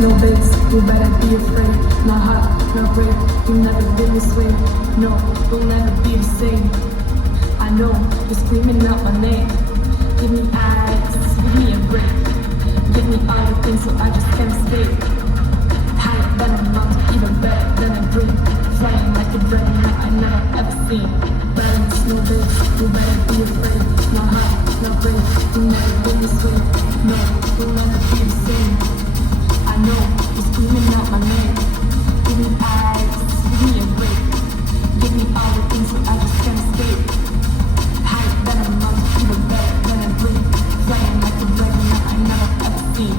no base, you better be afraid. Not hot, not brave, you've never been this way. No, we'll never be the same. I know, you're screaming out my name. Give me eyes, give me a break. Give me all the things so I just can't escape. Higher than a mountain, even better than a dream. Flying like a dragon that I never ever seen. Balance, no base, you better be afraid. Not hot, not brave, you've never been this way. No, we'll never be the same. I know, you're screaming out my name. Give me eyes, give me a break. Give me all the things so I just can't escape. Higher than a mountain, even better than a dream. Flying like a dragon that I never ever seen.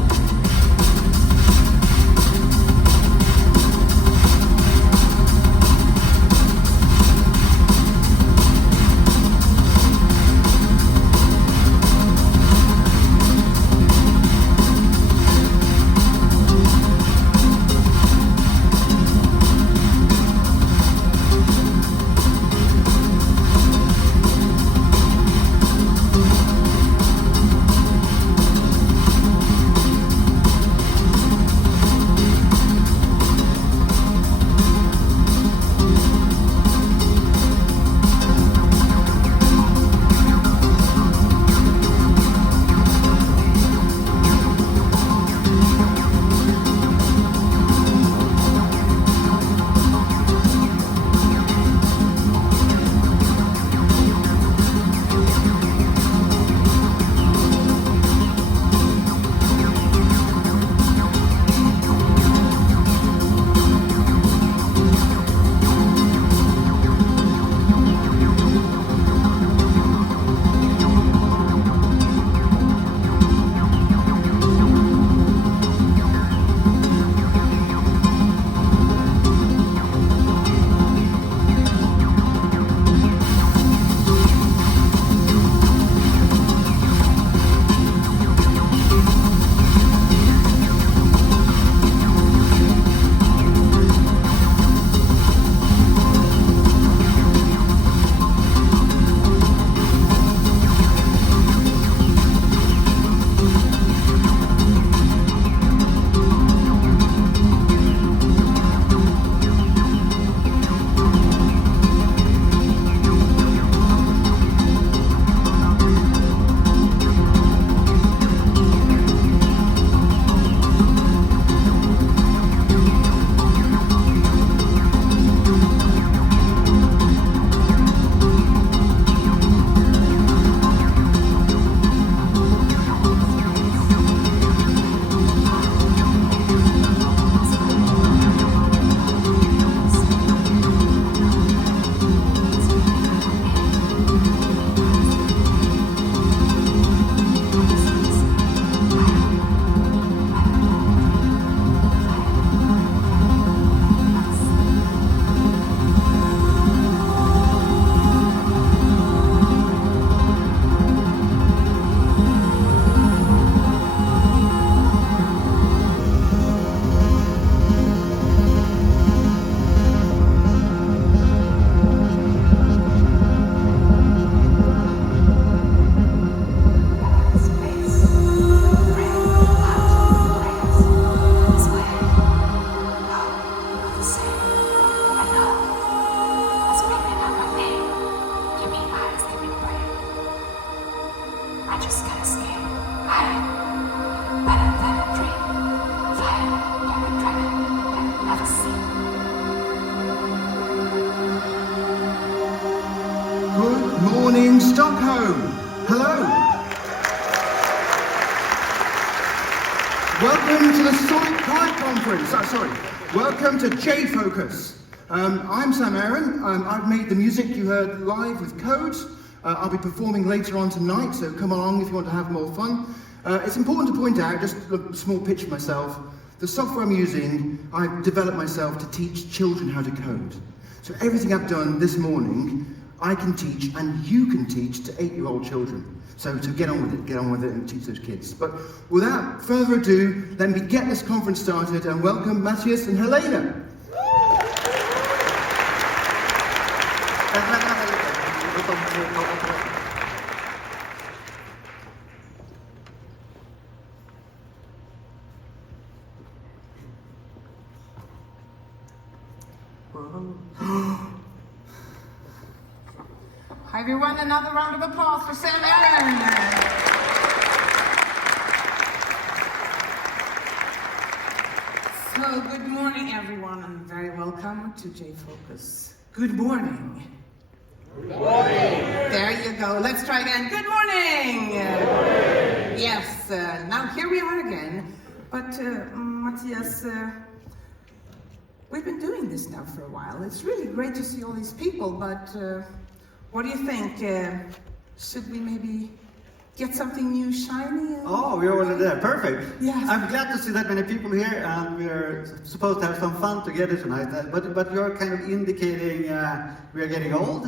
Good morning, Stockholm. Hello. Welcome to the Sonic Pride Conference. Welcome to Jfocus. I'm Sam Aaron. I've made the music you heard live with Code. I'll be performing later on tonight, so come along if you want to have more fun. It's important to point out, just a small pitch for myself, the software I'm using, I've developed myself to teach children how to code. So everything I've done this morning, I can teach and you can teach to 8-year-old children. So get on with it and teach those kids. But without further ado, let me get this conference started and welcome Matthias and Helena. Hi everyone, another round of applause for Sam Aaron. So good morning everyone and very welcome to Jfocus. Good morning. Good morning. There you go. Let's try again. Good morning. Good morning. Yes, now here we are again. But Matthias, we've been doing this now for a while. It's really great to see all these people, but what do you think? Should we maybe get something new, shiny? Oh, we're already there. Perfect. Yes. I'm glad to see that many people here, and we're supposed to have some fun together tonight. But you're kind of indicating we are getting old.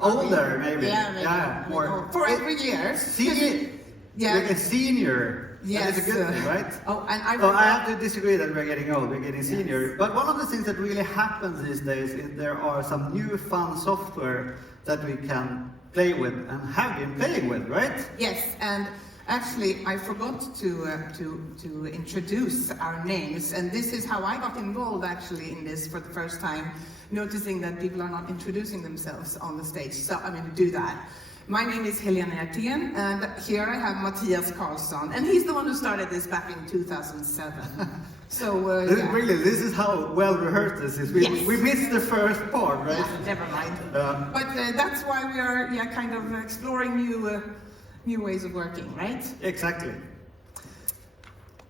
Older, maybe. Yeah, maybe. Yeah, more. For every year. Senior. Yeah. Like a senior. Yes. That is a good thing, right? Oh, and I have to disagree that we're getting old, we're getting senior. Yes. But one of the things that really happens these days is there are some new fun software that we can play with and have been playing with, right? Yes, and actually I forgot to introduce our names, and this is how I got involved actually in this for the first time, noticing that people are not introducing themselves on the stage. So I'm going to do that. My name is Helena Ertén, and here I have Matthias Karlsson, and he's the one who started this back in 2007. So, yeah. Really, this is how well rehearsed this is. We missed the first part, right? Yeah, never mind. But that's why we are kind of exploring new ways of working, right? Exactly.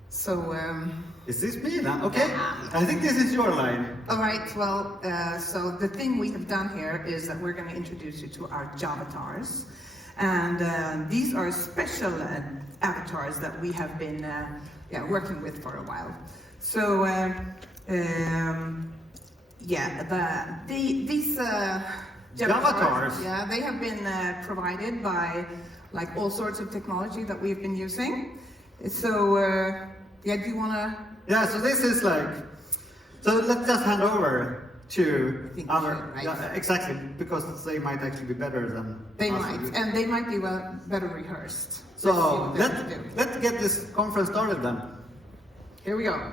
So, is this me now? Okay. Yeah. I think this is your line. All right, well, so the thing we have done here is that we're going to introduce you to our Javatars. And these are special avatars that we have been working with for a while. So, these Javatars, they have been provided by like all sorts of technology that we've been using. So, do you want to? Yeah, so this is like, so let's just hand over to our, exactly, because they might actually be better than they us. might, and they might be better rehearsed. So let's get this conference started then. Here we go.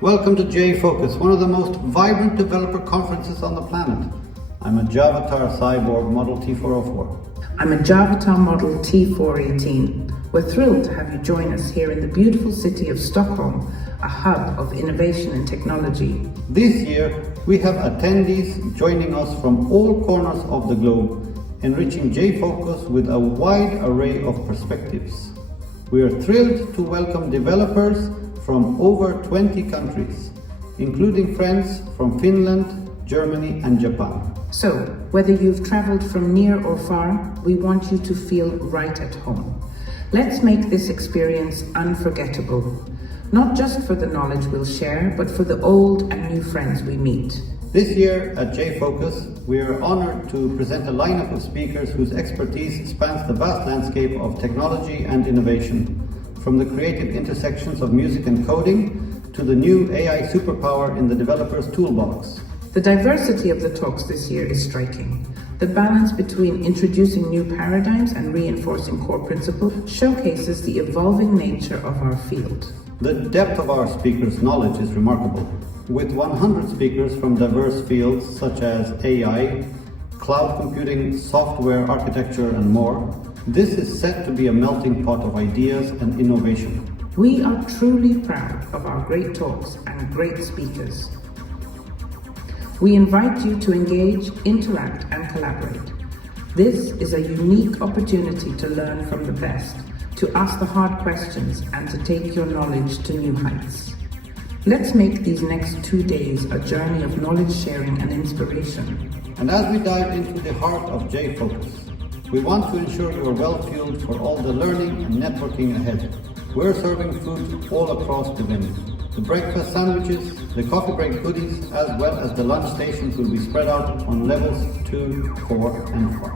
Welcome to Jfocus, one of the most vibrant developer conferences on the planet. I'm a Javatar Cyborg Model T404. I'm a Javatar Model T418. We're thrilled to have you join us here in the beautiful city of Stockholm, a hub of innovation and technology. This year, we have attendees joining us from all corners of the globe, enriching Jfocus with a wide array of perspectives. We are thrilled to welcome developers from over 20 countries, including friends from Finland, Germany, and Japan. So, whether you've traveled from near or far, we want you to feel right at home. Let's make this experience unforgettable, not just for the knowledge we'll share, but for the old and new friends we meet. This year at Jfocus, we are honored to present a lineup of speakers whose expertise spans the vast landscape of technology and innovation, from the creative intersections of music and coding to the new AI superpower in the developer's toolbox. The diversity of the talks this year is striking. The balance between introducing new paradigms and reinforcing core principles showcases the evolving nature of our field. The depth of our speakers' knowledge is remarkable. With 100 speakers from diverse fields such as AI, cloud computing, software architecture, and more, this is set to be a melting pot of ideas and innovation. We are truly proud of our great talks and great speakers. We invite you to engage, interact, and collaborate. This is a unique opportunity to learn from the best, to ask the hard questions, and to take your knowledge to new heights. Let's make these next 2 days a journey of knowledge sharing and inspiration. And as we dive into the heart of Jfocus, we want to ensure you are well fueled for all the learning and networking ahead. We're serving food all across the venue. The breakfast sandwiches, the coffee break goodies, as well as the lunch stations will be spread out on levels 2, 4, and 5.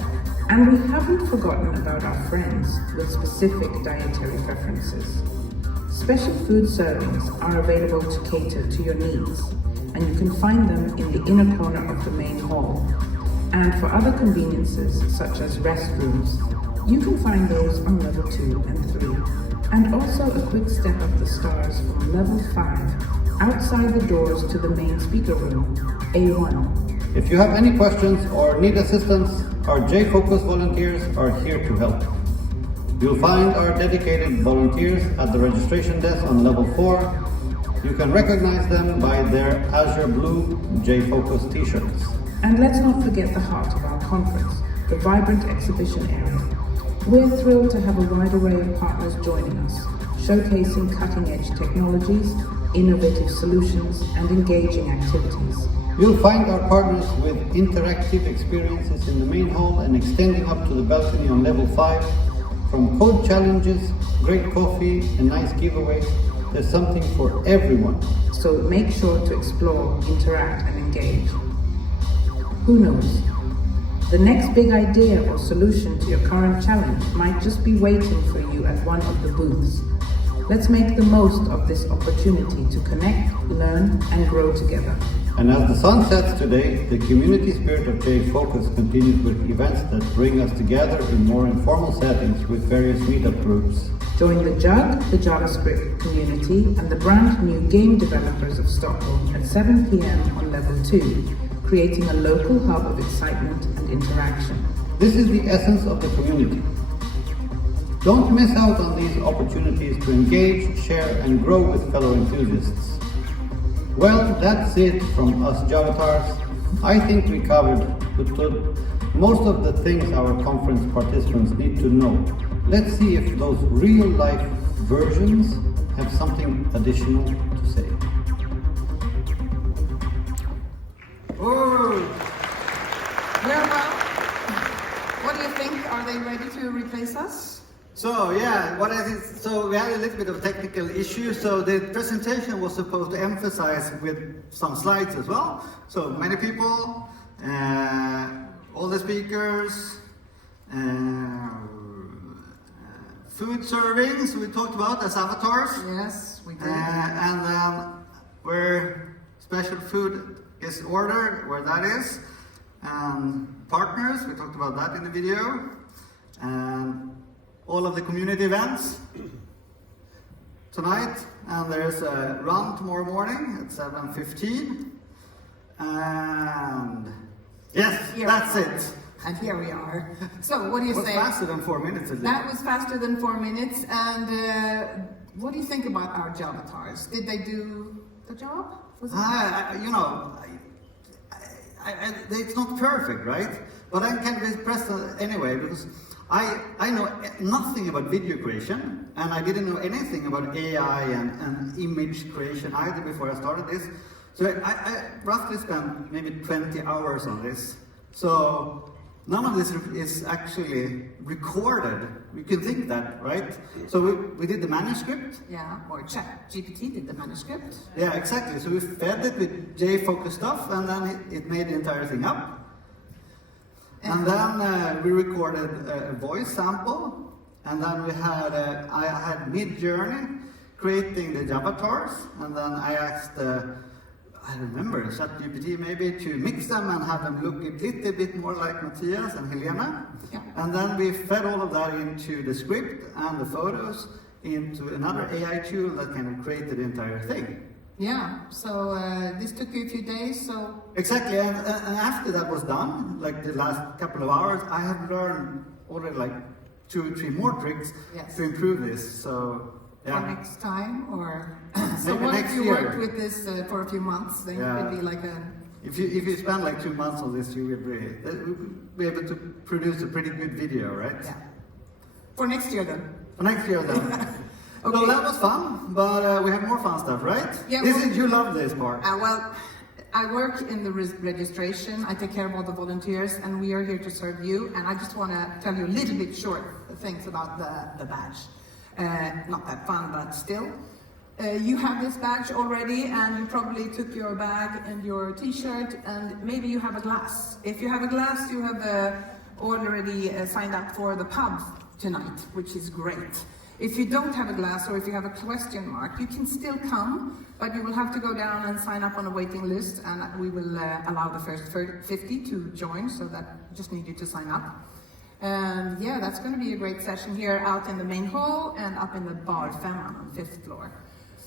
And we haven't forgotten about our friends with specific dietary preferences. Special food servings are available to cater to your needs, and you can find them in the inner corner of the main hall. And for other conveniences, such as restrooms, you can find those on level 2 and 3. And also a quick step up the stairs from level 5 outside the doors to the main speaker room, A1. If you have any questions or need assistance, our Jfocus volunteers are here to help. You'll find our dedicated volunteers at the registration desk on level 4. You can recognize them by their Azure Blue Jfocus t-shirts. And let's not forget the heart of our conference, the vibrant exhibition area. We're thrilled to have a wide array of partners joining us, showcasing cutting-edge technologies, innovative solutions, and engaging activities. You'll find our partners with interactive experiences in the main hall and extending up to the balcony on level 5. From code challenges, great coffee, and nice giveaways, there's something for everyone. So make sure to explore, interact, and engage. Who knows? The next big idea or solution to your current challenge might just be waiting for you at one of the booths. Let's make the most of this opportunity to connect, learn, and grow together. And as the sun sets today, the community spirit of Jfocus continues with events that bring us together in more informal settings with various meetup groups. Join the JUG, the JavaScript community, and the brand new game developers of Stockholm at 7 p.m. on level 2, creating a local hub of excitement and interaction. This is the essence of the community. Don't miss out on these opportunities to engage, share, and grow with fellow enthusiasts. Well, that's it from us Javatars. I think we covered most of the things our conference participants need to know. Let's see if those real-life versions have something additional to say. Oh, well, what do you think? Are they ready to replace us? So yeah, so we had a little bit of a technical issue. So the presentation was supposed to emphasize with some slides as well. So many people, all the speakers, food servings we talked about as avatars. Yes, we did. And then where special food is ordered, where that is. Partners, we talked about that in the video. And all of the community events tonight, and there's a run tomorrow morning at 7:15. And yes, that's it. And here we are. So what do you It was say? faster than 4 minutes. That was faster than 4 minutes. And what do you think about our Javatars? Did they do the job? Was it it's not perfect, right? But I can be impressed anyway, because I know nothing about video creation, and I didn't know anything about AI and image creation either before I started this. So I roughly spent maybe 20 hours on this. So none of this is actually recorded. You can think that, right? So we did the manuscript. Yeah, or ChatGPT did the manuscript. Yeah, exactly. So we fed it with Jfocus stuff, and then it made the entire thing up. And then we recorded a voice sample, and then we had I had Mid-Journey creating the Javatars, and then I asked I remember ChatGPT maybe to mix them and have them look a little bit more like Matthias and Helena. Yeah. And then we fed all of that into the script and the photos into another AI tool that kind of created the entire thing. Yeah, so this took you a few days, so... Exactly, and after that was done, like the last couple of hours, I have learned already like 2 or 3 more tricks to improve this, so... Yeah. For next time, or... so maybe what next if you year. worked with this for a few months, then it would be like a... If you spend like 2 months on this, you will be able to produce a pretty good video, right? Yeah. For next year then? For next year then. Okay. So that was fun, but we have more fun stuff, right? Yeah. You love this part. Well, I work in the registration. I take care of all the volunteers, and we are here to serve you. And I just want to tell you a little bit short things about the badge. Not that fun, but still. You have this badge already, and you probably took your bag and your t-shirt, and maybe you have a glass. If you have a glass, you have already signed up for the pub tonight, which is great. If you don't have a glass, or if you have a question mark, you can still come, but you will have to go down and sign up on a waiting list, and we will allow the first 50 to join, so that just need you to sign up. And yeah, that's going to be a great session here out in the main hall and up in the bar Femman on 5th floor.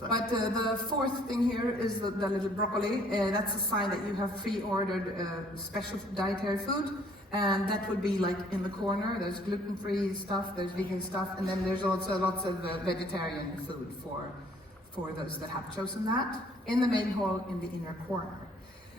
exactly. But the fourth thing here is the little broccoli. That's a sign that you have pre-ordered special dietary food. And that would be like in the corner. There's gluten-free stuff, there's vegan stuff, and then there's also lots of vegetarian food for those that have chosen that. In the main hall, in the inner corner.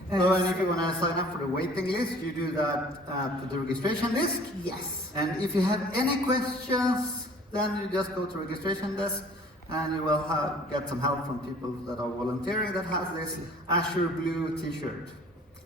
And if you want to sign up for the waiting list, you do that at the registration desk. Yes. And if you have any questions, then you just go to registration desk and you will get some help from people that are volunteering that has this Azure Blue t-shirt.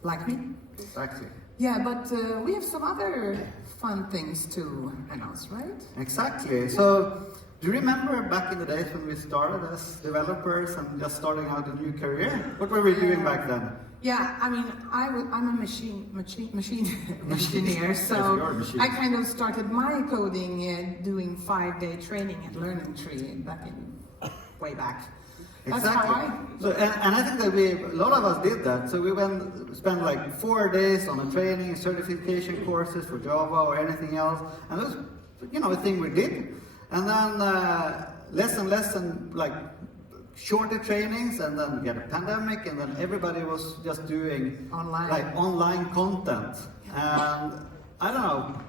Like me? Exactly. Yeah, but we have some other fun things to announce, right? Exactly. So, do you remember back in the days when we started as developers and just starting out a new career? What were we doing back then? Yeah, I mean, I'm a machine engineer, so I kind of started my coding doing 5-day training at Learning Tree way back. That's Exactly. how So, and I think that a lot of us did that. So we spent like 4 days on a training, certification courses for Java or anything else, and that was, a thing we did. And then less and like shorter trainings, and then we get a pandemic, and then everybody was just doing online content. And I don't know,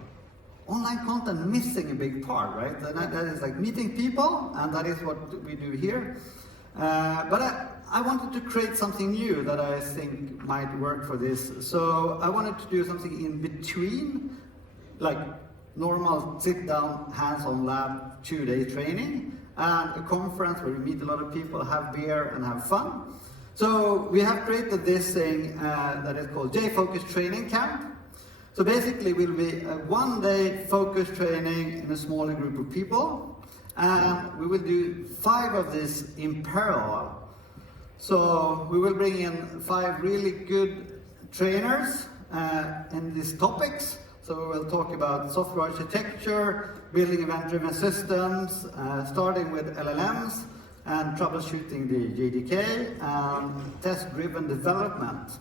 online content missing a big part, right? And that is like meeting people, and that is what we do here. But I wanted to create something new that I think might work for this. So I wanted to do something in between, like normal sit-down, hands-on lab, 2-day training, and a conference where we meet a lot of people, have beer, and have fun. So we have created this thing that is called Jfocus Training Camp. So basically, it will be a 1-day focus training in a smaller group of people. And we will do 5 of these in parallel. So we will bring in 5 really good trainers in these topics. So we will talk about software architecture, building event-driven systems, starting with LLMs, and troubleshooting the JDK, and test-driven development.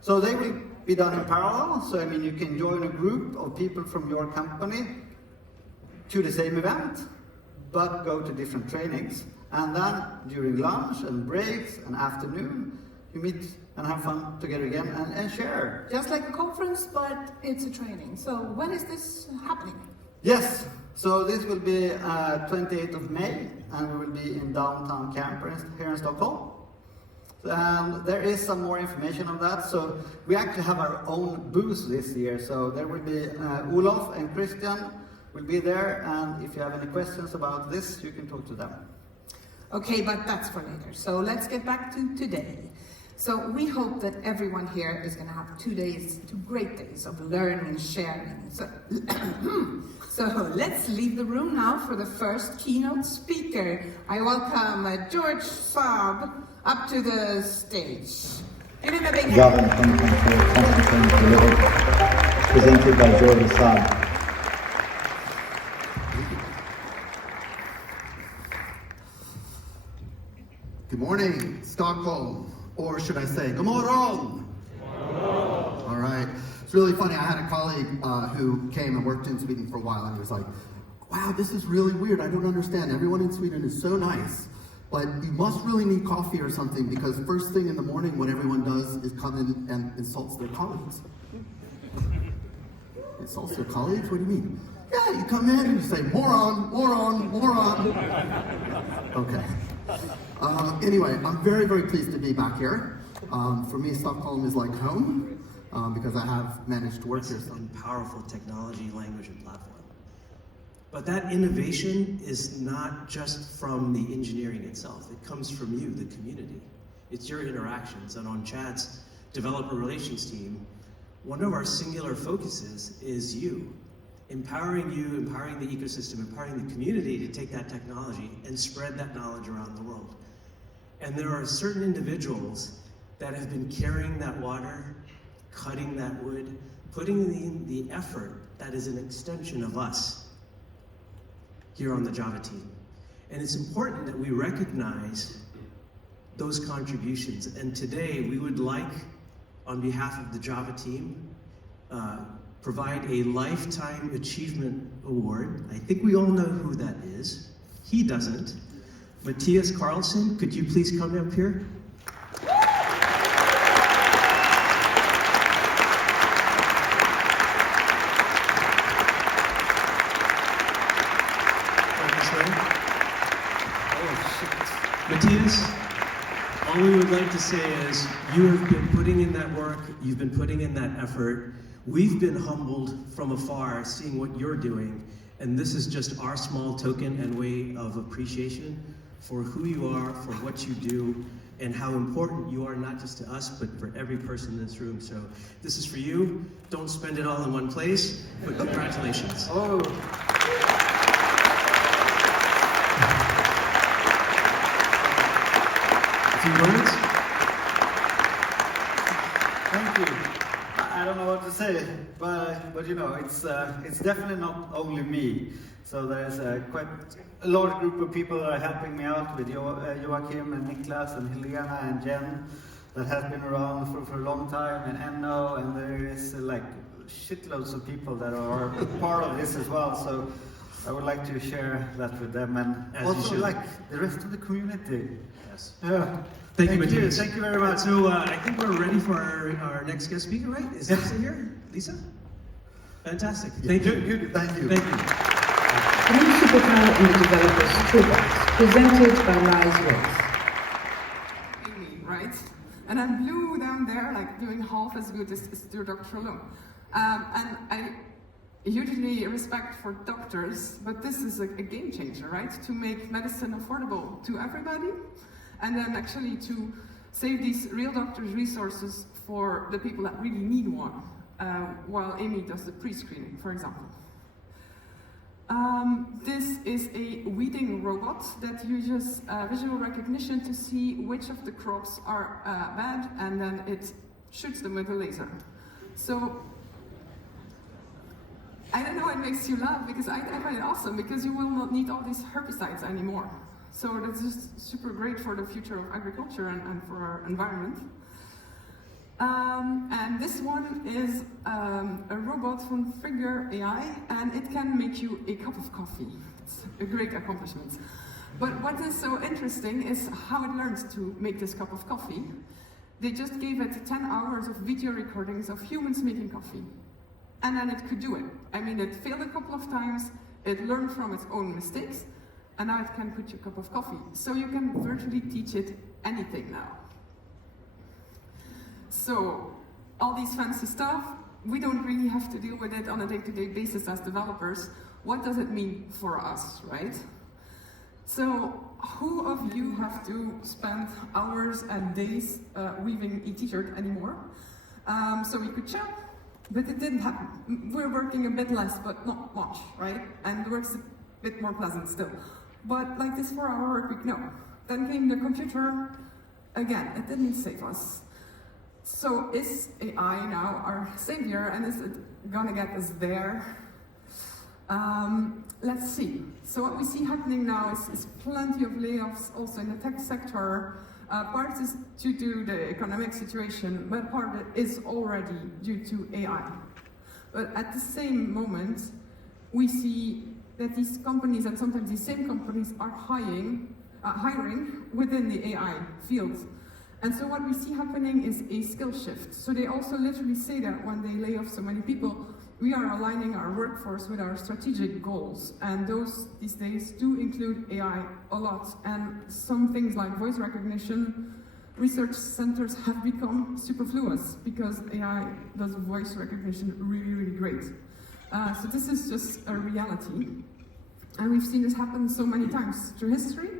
So they will be done in parallel. So I mean, you can join a group of people from your company to the same event, but go to different trainings. And then during lunch and breaks and afternoon, you meet and have fun together again and share. Just like a conference, but it's a training. So when is this happening? Yes, so this will be 28th of May, and we will be in downtown campus here in Stockholm. And there is some more information on that. So we actually have our own booth this year. So there will be Olof and Christian will be there, and if you have any questions about this, you can talk to them. Okay, but that's for later. So let's get back to today. So we hope that everyone here is going to have 2 great days of learning and sharing. So let's leave the room now for the first keynote speaker. I welcome George Saab up to the stage. Give him a big hand. Java and content delivered, presented by George Saab. Good morning, Stockholm. Or should I say, God morgon! All right. It's really funny. I had a colleague who came and worked in Sweden for a while, and he was like, wow, this is really weird. I don't understand. Everyone in Sweden is so nice, but you must really need coffee or something, because first thing in the morning, what everyone does is come in and insults their colleagues. Insults their colleagues? What do you mean? Yeah, you come in and you say, moron, moron, moron. Okay. Anyway, I'm very, very pleased to be back here. For me, Stockholm is like home, because I have managed to work here. And powerful technology, language, and platform. But that innovation is not just from the engineering itself. It comes from you, the community. It's your interactions. And on Chad's developer relations team, one of our singular focuses is you. Empowering you, empowering the ecosystem, empowering the community to take that technology and spread that knowledge around the world. And there are certain individuals that have been carrying that water, cutting that wood, putting in the effort that is an extension of us here on the Java team. And it's important that we recognize those contributions. And today we would like, on behalf of the Java team, provide a Lifetime Achievement Award. I think we all know who that is. He doesn't. Matthias Carlson, could you please come up here? Matthias, all we would like to say is you have been putting in that work, you've been putting in that effort. We've been humbled from afar seeing what you're doing, and this is just our small token and way of appreciation for who you are, for what you do, and how important you are not just to us, but for every person in this room. So this is for you. Don't spend it all in one place, but congratulations. Oh. Words? Thank you. I don't know what to say, but you know, it's definitely not only me. So there's quite a large group of people that are helping me out with Joachim and Niklas and Helena and Jen that has been around for a long time, and Enno, and there is like shitloads of people that are part of this as well. So I would like to share that with them, and As also like the rest of the community. Yes. Yeah. Thank you, Matthias. Thank you very much. So I think we're ready for our next guest speaker, right? Is Lisa here? Lisa? Fantastic. Thank you. Good. Thank you. Thank you. New superpower in the developer's toolbox, presented by Rise Rose. Amy, right? And I'm blue down there, like doing half as good as Dr. Lung. And I hugely respect for doctors, but this is a game changer, right? To make medicine affordable to everybody, and then actually to save these real doctors' resources for the people that really need one, while Amy does the pre-screening, for example. This is a weeding robot that uses visual recognition to see which of the crops are bad, and then it shoots them with a laser. So, I don't know, it makes you laugh, because I find it awesome, because you will not need all these herbicides anymore. So that's just super great for the future of agriculture and for our environment. And this one is a robot from Figure AI, and it can make you a cup of coffee. It's a great accomplishment. But what is so interesting is how it learns to make this cup of coffee. They just gave it 10 hours of video recordings of humans making coffee. And then it could do it. I mean, it failed a couple of times, it learned from its own mistakes, and now it can put you a cup of coffee. So you can virtually teach it anything now. So, all these fancy stuff, we don't really have to deal with it on a day-to-day basis as developers. What does it mean for us, right? So, who of you have to spend hours and days weaving a t-shirt anymore? So we could chill, but it didn't happen. We're working a bit less, but not much, right? And the work's a bit more pleasant still. But like this 4-hour work week, no. Then came the computer. Again, it didn't save us. So is AI now our savior, and is it gonna get us there? Let's see. So what we see happening now is plenty of layoffs also in the tech sector. Part is due to the economic situation, but part of it is already due to AI. But at the same moment, we see that these companies, and sometimes these same companies, are hiring within the AI field. And so what we see happening is a skill shift. So they also literally say that when they lay off so many people, we are aligning our workforce with our strategic goals. And those, these days, do include AI a lot. And some things like voice recognition, research centers have become superfluous because AI does voice recognition really, really great. So this is just a reality. And we've seen this happen so many times through history.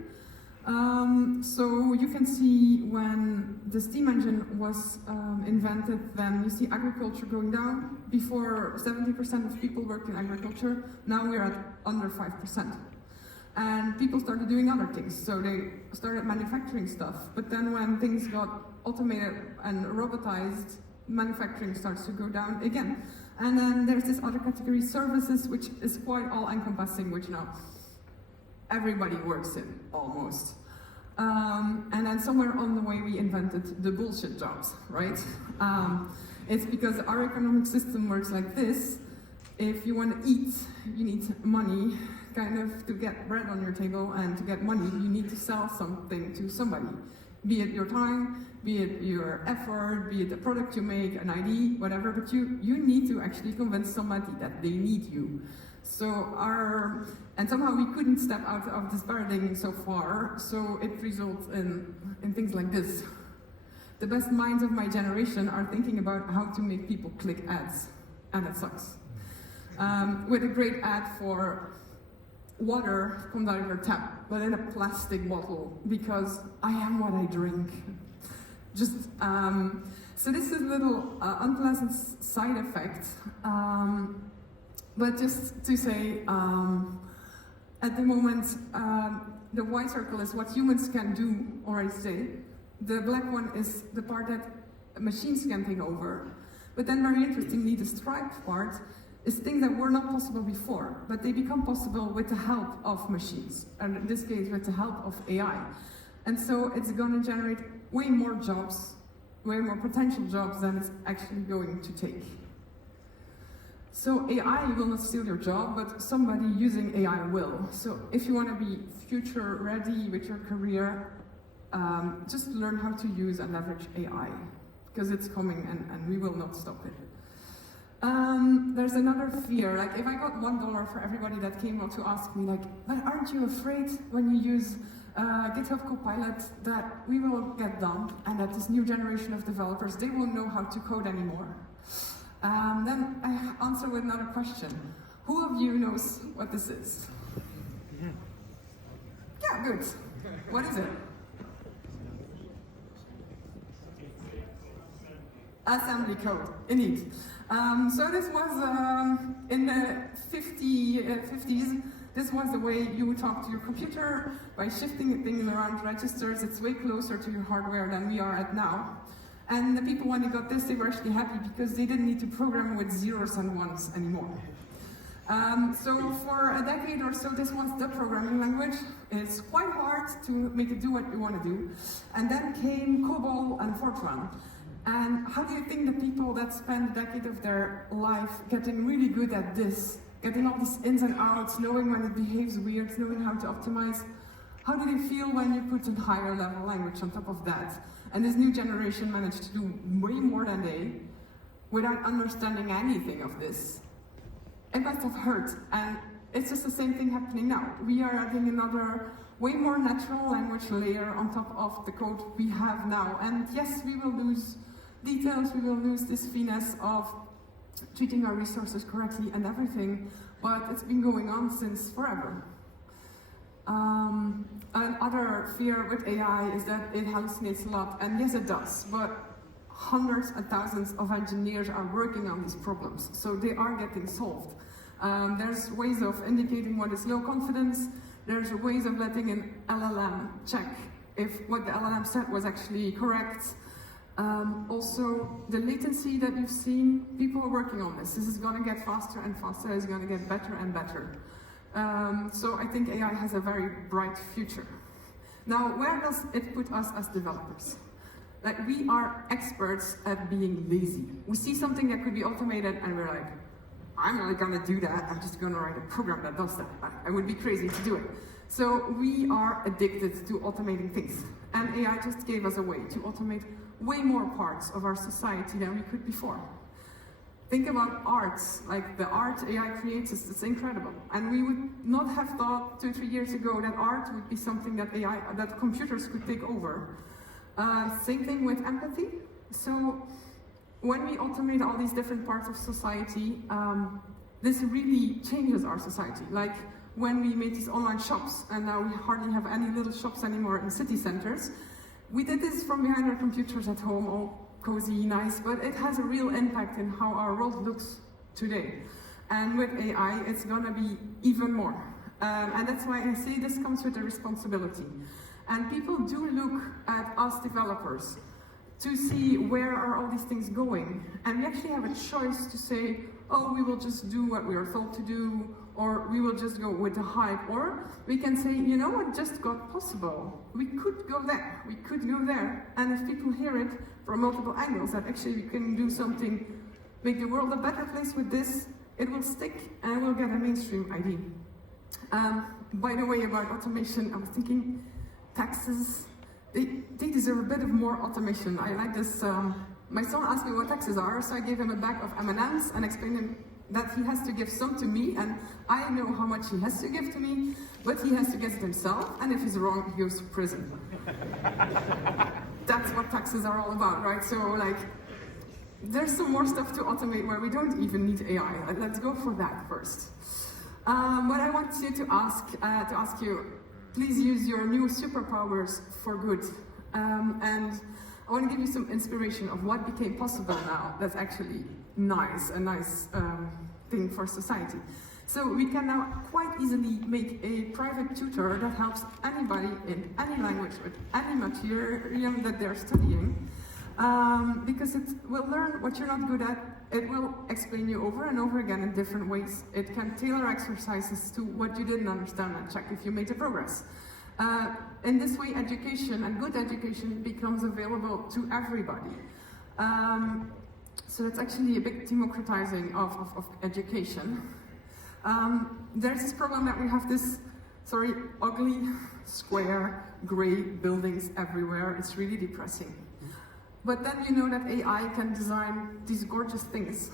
So you can see when the steam engine was invented, then you see agriculture going down. Before, 70% of people worked in agriculture. Now we're at under 5%. And people started doing other things. So they started manufacturing stuff. But then when things got automated and robotized, manufacturing starts to go down again. And then there's this other category, services, which is quite all-encompassing, which now everybody works in, almost. And then somewhere on the way we invented the bullshit jobs, right? It's because our economic system works like this. If you want to eat, you need money kind of, to get bread on your table and to get money, you need to sell something to somebody. Be it your time, be it your effort, be it the product you make, an ID, whatever, but you need to actually convince somebody that they need you. And somehow we couldn't step out of this paradigm so far, so it results in things like this. The best minds of my generation are thinking about how to make people click ads, and it sucks. With a great ad for water comes out of your tap, but in a plastic bottle, because I am what I drink. So this is a little unpleasant side effect, but just to say, at the moment, the white circle is what humans can do already today. The black one is the part that machines can take over. But then very interestingly, the striped part is things that were not possible before, but they become possible with the help of machines, and in this case with the help of AI. And so it's going to generate way more jobs, way more potential jobs than it's actually going to take. So AI will not steal your job, but somebody using AI will. So if you want to be future ready with your career, just learn how to use and leverage AI, because it's coming and we will not stop it. There's another fear, like if I got $1 for everybody that came out to ask me, like, but aren't you afraid when you use GitHub Copilot that we will get done and that this new generation of developers, they won't know how to code anymore? Then I answer with another question. Who of you knows what this is? Yeah, good. What is it? Assembly code, indeed. So this was in the 50s. This was the way you would talk to your computer by shifting things around registers. It's way closer to your hardware than we are at now. And the people, when they got this, they were actually happy because they didn't need to program with zeros and ones anymore. So for a decade or so, this was the programming language. It's quite hard to make it do what you want to do. And then came COBOL and Fortran. And how do you think the people that spend a decade of their life getting really good at this, getting all these ins and outs, knowing when it behaves weird, knowing how to optimize, how do they feel when you put a higher level language on top of that? And this new generation managed to do way more than they, without understanding anything of this. It must have hurt, and it's just the same thing happening now. We are adding another way more natural language layer on top of the code we have now. And yes, we will lose details, we will lose this finesse of treating our resources correctly and everything, but it's been going on since forever. Another fear with AI is that it hallucinates a lot, and yes it does, but hundreds and thousands of engineers are working on these problems, so they are getting solved. There's ways of indicating what is low confidence, there's ways of letting an LLM check if what the LLM said was actually correct. Also, the latency that you've seen, people are working on this. This is going to get faster and faster, it's going to get better and better. So I think AI has a very bright future. Now, where does it put us as developers? Like, we are experts at being lazy. We see something that could be automated and we're like, I'm not gonna do that, I'm just gonna write a program that does that. I would be crazy to do it. So we are addicted to automating things. And AI just gave us a way to automate way more parts of our society than we could before. Think about arts, like the art AI creates, it's incredible. And we would not have thought 2 or 3 years ago that art would be something that that computers could take over. Same thing with empathy. So when we automate all these different parts of society, this really changes our society. Like when we made these online shops, and now we hardly have any little shops anymore in city centers. We did this from behind our computers at home, all cozy, nice, but it has a real impact in how our world looks today. And with AI, it's gonna be even more. And that's why I say this comes with a responsibility. And people do look at us developers to see where are all these things going. And we actually have a choice to say, oh, we will just do what we are told to do, or we will just go with the hype, or we can say, you know what just got possible? We could go there, we could go there. And if people hear it from multiple angles, that actually we can do something, make the world a better place with this, it will stick and we'll get a mainstream ID. By the way, about automation, I was thinking taxes, they deserve a bit of more automation. I like this. My son asked me what taxes are, so I gave him a bag of M&Ms and explained him that he has to give some to me, and I know how much he has to give to me, but he has to get it himself, and if he's wrong, he goes to prison. That's what taxes are all about, right? So, like, there's some more stuff to automate where we don't even need AI. Let's go for that first. What I want you to ask you, please use your new superpowers for good. And I want to give you some inspiration of what became possible now. That's actually nice, a nice thing for society. So we can now quite easily make a private tutor that helps anybody in any language with any material that they're studying, because it will learn what you're not good at. It will explain you over and over again in different ways. It can tailor exercises to what you didn't understand and check if you made the progress. In this way, education and good education becomes available to everybody. So it's actually a big democratizing of education. There's this problem that we have this, ugly, square, gray buildings everywhere. It's really depressing. But then you know that AI can design these gorgeous things.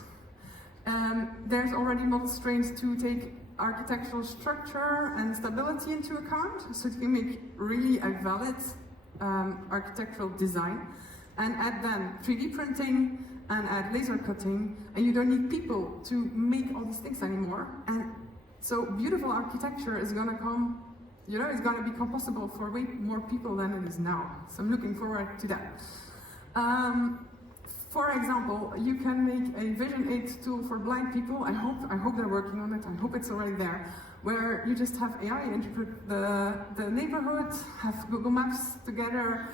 There's already models trained to take architectural structure and stability into account, so it can make really a valid architectural design, and add then 3D printing and add laser cutting, and you don't need people to make all these things anymore. And so beautiful architecture is gonna come, it's gonna become possible for way more people than it is now. So I'm looking forward to that. For example, you can make a vision aid tool for blind people. I hope they're working on it. I hope it's already there, where you just have AI interpret the neighborhood, have Google Maps together,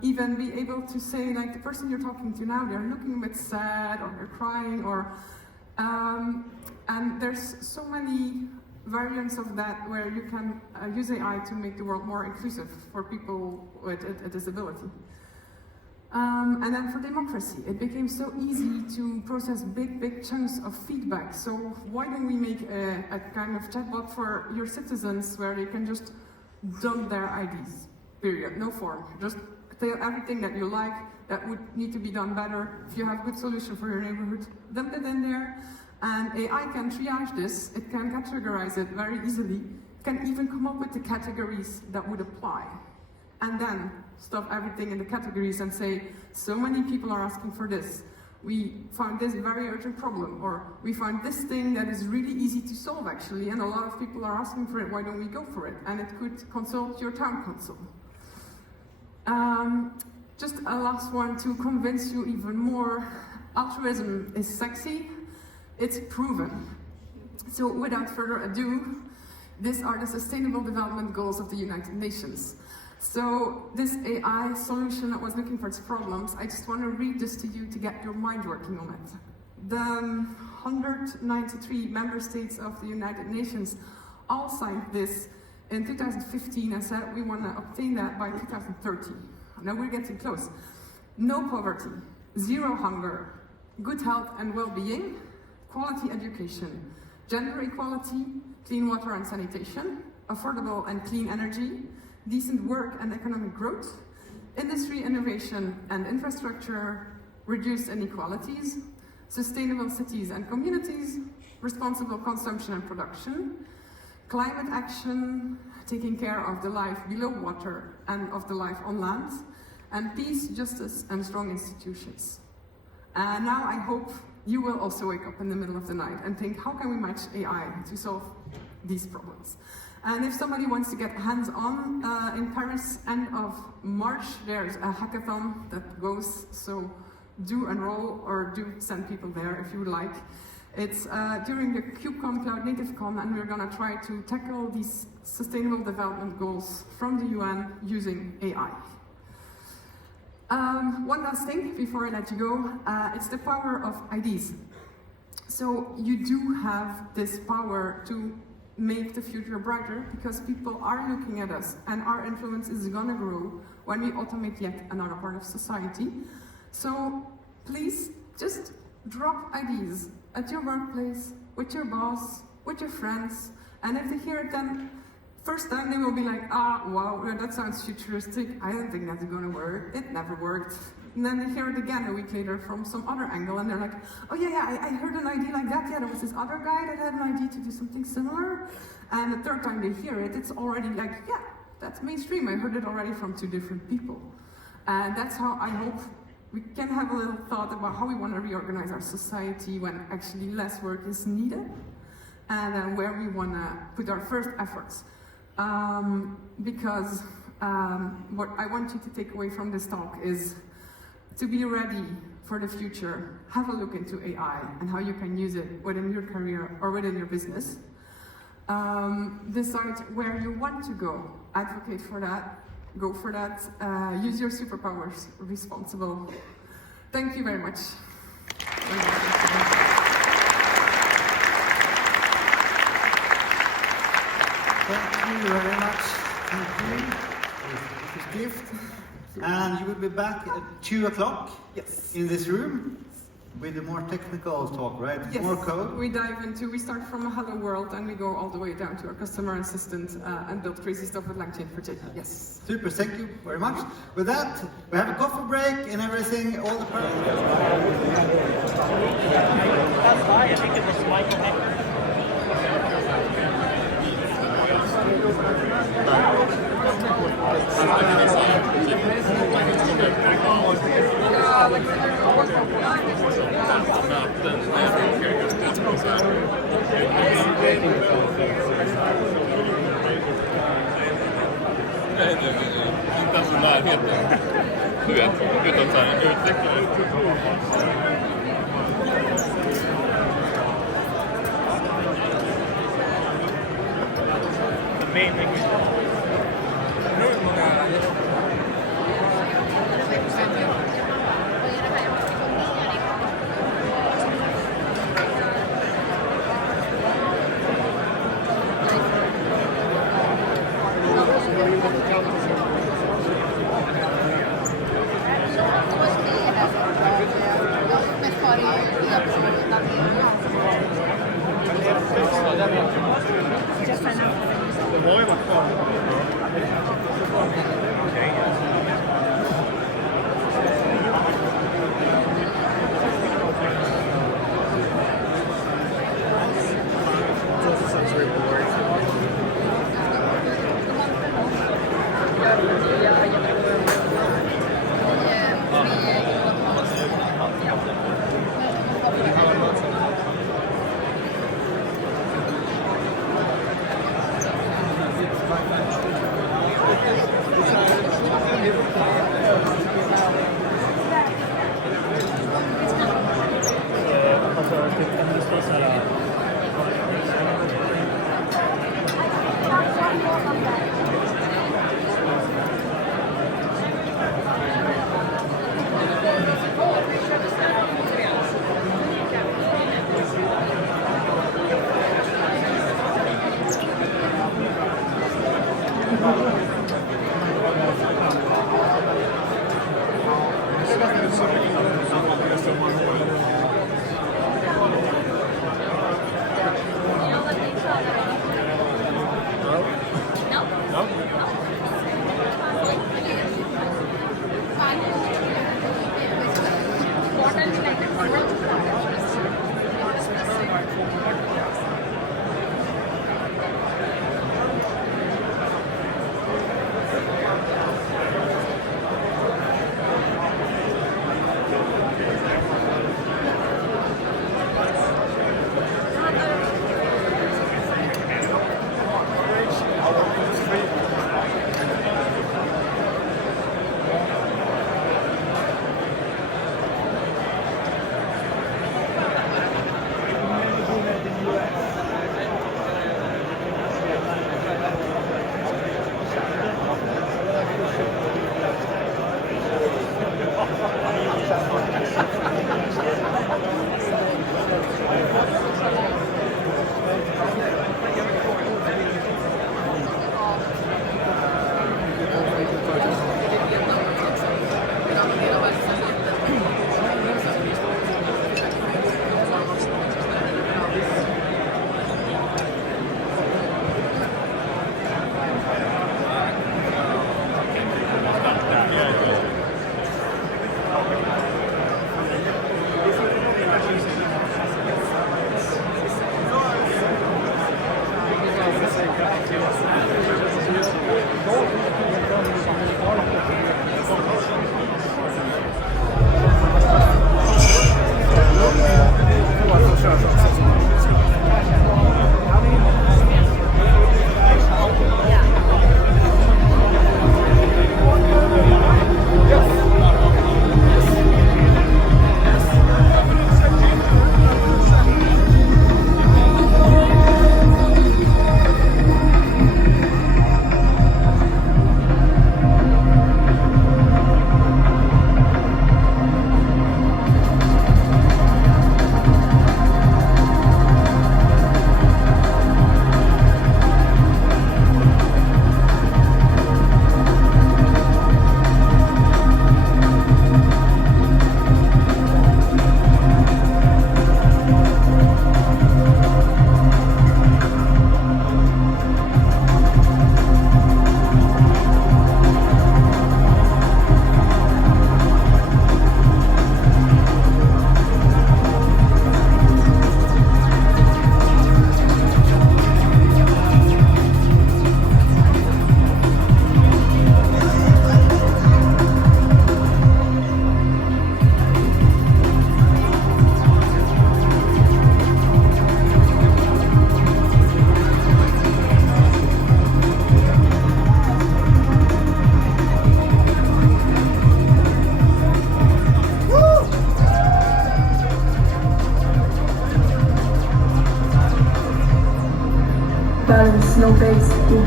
even be able to say, like, the person you're talking to now, they're looking a bit sad, or they're crying, or and there's so many variants of that where you can use AI to make the world more inclusive for people with a disability. And then for democracy, it became so easy to process big chunks of feedback. So why don't we make a kind of chatbot for your citizens where they can just dump their IDs, period, no form. Just tell everything that you like, that would need to be done better. If you have a good solution for your neighborhood, dump it in there. And AI can triage this, it can categorize it very easily, it can even come up with the categories that would apply. And then stuff everything in the categories and say, so many people are asking for this. We found this very urgent problem, or we found this thing that is really easy to solve actually, and a lot of people are asking for it, why don't we go for it? And it could consult your town council. Just a last one to convince you even more, altruism is sexy, it's proven. So without further ado, these are the Sustainable Development Goals of the United Nations. So this AI solution that was looking for its problems, I just want to read this to you to get your mind working on it. The 193 member states of the United Nations all signed this in 2015 and said we want to obtain that by 2030. Now we're getting close. No poverty, zero hunger, good health and well-being, quality education, gender equality, clean water and sanitation, affordable and clean energy, decent work and economic growth, industry innovation and infrastructure, reduced inequalities, sustainable cities and communities, responsible consumption and production, climate action, taking care of the life below water and of the life on land, and peace, justice and strong institutions. And now I hope you will also wake up in the middle of the night and think, how can we match AI to solve these problems? And if somebody wants to get hands-on in Paris, end of March, there's a hackathon that goes, so do enroll or do send people there if you would like. It's during the KubeCon, Cloud Native Con, and we're gonna try to tackle these sustainable development goals from the UN using AI. One last thing before I let you go, it's the power of IDs. So you do have this power to make the future brighter because people are looking at us and our influence is gonna grow when we automate yet another part of society. So please just drop IDs at your workplace, with your boss, with your friends, And if they hear it, then first time they will be like, ah, wow, that sounds futuristic. I don't think that's gonna work. It never worked. And then they hear it again a week later from some other angle, and they're like, oh yeah, I heard an idea like that. Yeah, there was this other guy that had an idea to do something similar. And the third time they hear it, it's already like, yeah, that's mainstream. I heard it already from 2 different people. And that's how I hope we can have a little thought about how we want to reorganize our society when actually less work is needed, and then where we want to put our first efforts. Because what I want you to take away from this talk is to be ready for the future. Have a look into AI and how you can use it within your career or within your business. Decide where you want to go. Advocate for that. Go for that. Use your superpowers. Responsible. Thank you very much. Thank you very much. Thank you. Gift. And you will be back at 2 o'clock. Yes. In this room with a more technical talk, right? Yes. More code. We start from a hello world and we go all the way down to our customer assistant and build crazy stuff with LangChain for Jfocus. Yes. Super, thank you very much. With that, we have a coffee break and everything, all the That's why I think it was my connection. Inte ens i närheten. Du vet, utan så här utvecklare.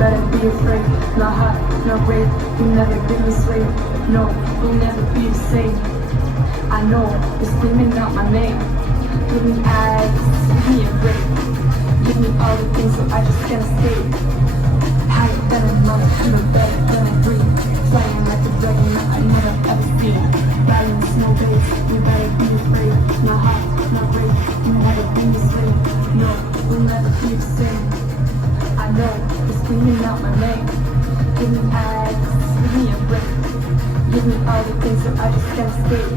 better be afraid. Not hot, not great, you never give me sway. No, we'll never be the same. I know, you're screaming out my name. Give me eyes, give me a break. Give me all the things so I just can't stay. Higher than a mountain, even better than a dream. Flying like a dragon that I never ever seen. Riding snow days, you better be afraid. Not hot, not great, you never be the same. No, we'll never be the same. I know, you're screaming out my name. Give me eyes, give me a break. Give me all the things so I just can't stay.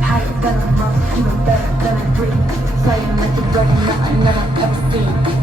Higher than a mountain, even better than a dream. Flying like a dragon that I never ever seen.